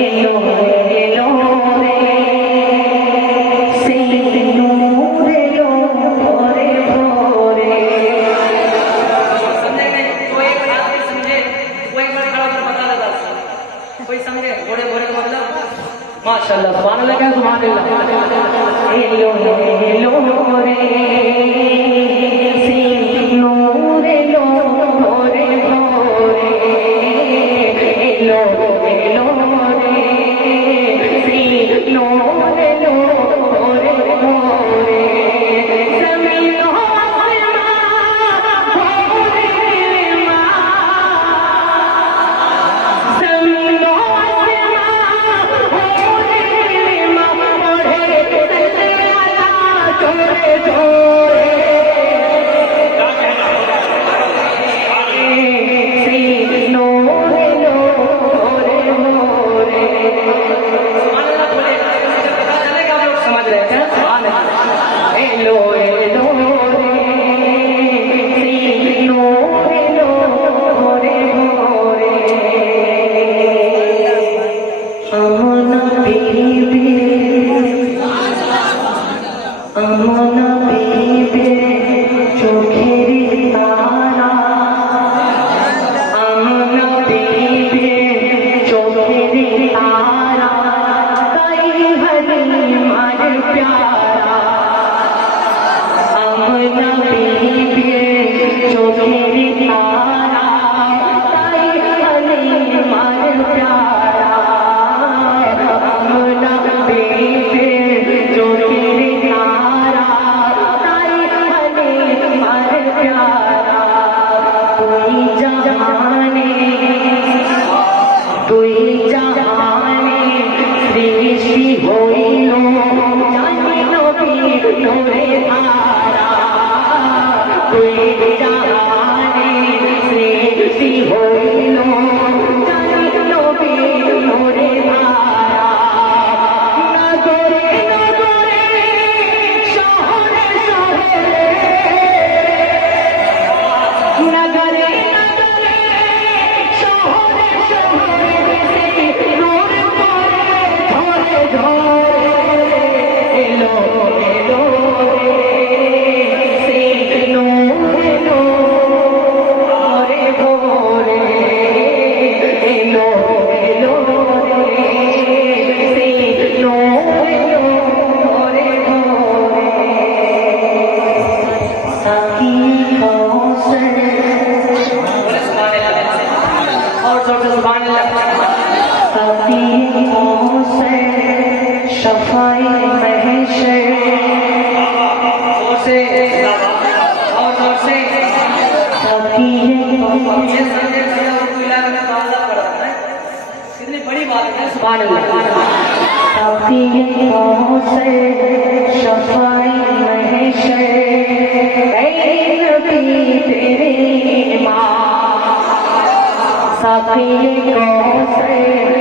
এলো এলো রে সেই নূর এলো ভোরে ভোরে। समझे नहीं? कोई एक बात नहीं समझे, कोई एक बार खड़ा होकर बता देता है। कोई समझे भोरे भोरे का मतलब? माशाल्लाह, सुभान अल्लाह, क्या सुभान अल्लाह। এলো এলো রে সেই নূর এলো ভোরে ভোরে। এলো এলো রে সেই নূর এলো ভোরে ভোরে। জমিন ও আসমান ভোরে মা, জমিন ও আসমান ভোরে মা, পড়ে সালাত জোরে জোরে। সেই নূর এলো ভোরে ভোরে। सुभान अल्लाह बोले, मुझे पता चलेगा आप लोग समझ रहे हैं। सुभान अल्लाह। এলো এলো রে সেই নূর এলো ভোরে ভোরে। আমনা বিবি আমনা বিবি চোখের তারা, আমনা বিবি চোখের তারা, তাই হালিমার প্যারা। আমনা বিবি চোখের তারা, তাই হালিমার প্যারা। আমনা বিবি চোখের তারা, তাই হালিমার প্যারা। তুই জাহানে তুই জাহানে সৃষ্টি হইল, জানি নবী নূরে ধারা। তুই জাহানে সৃষ্টি হইল, জানি নবী নূরে ধারা। নগরে নগরে শহরে শহরে, নগরে নগরে শহরে শহরে, সেই নূর পড়ে ধরে ধরে। এলো এলো রে সেই নূর এলো ভোরে ভোরে। এলো এলো রে সেই নূর এলো ভোরে ভোরে। সাকি কৌশল बोले सुभान अल्लाह। और जोर से सुभान अल्लाह। साकी कौसर शफाई महशर। जोर से और जोर से। साकी ये समझे भैया उर्दू इलाके में बाला पड़ा है। कितनी बड़ी बात है। सुभान अल्लाह। साकी कौसर शफाई महशर। ऐ नबी तेरी माँ साकी कौसर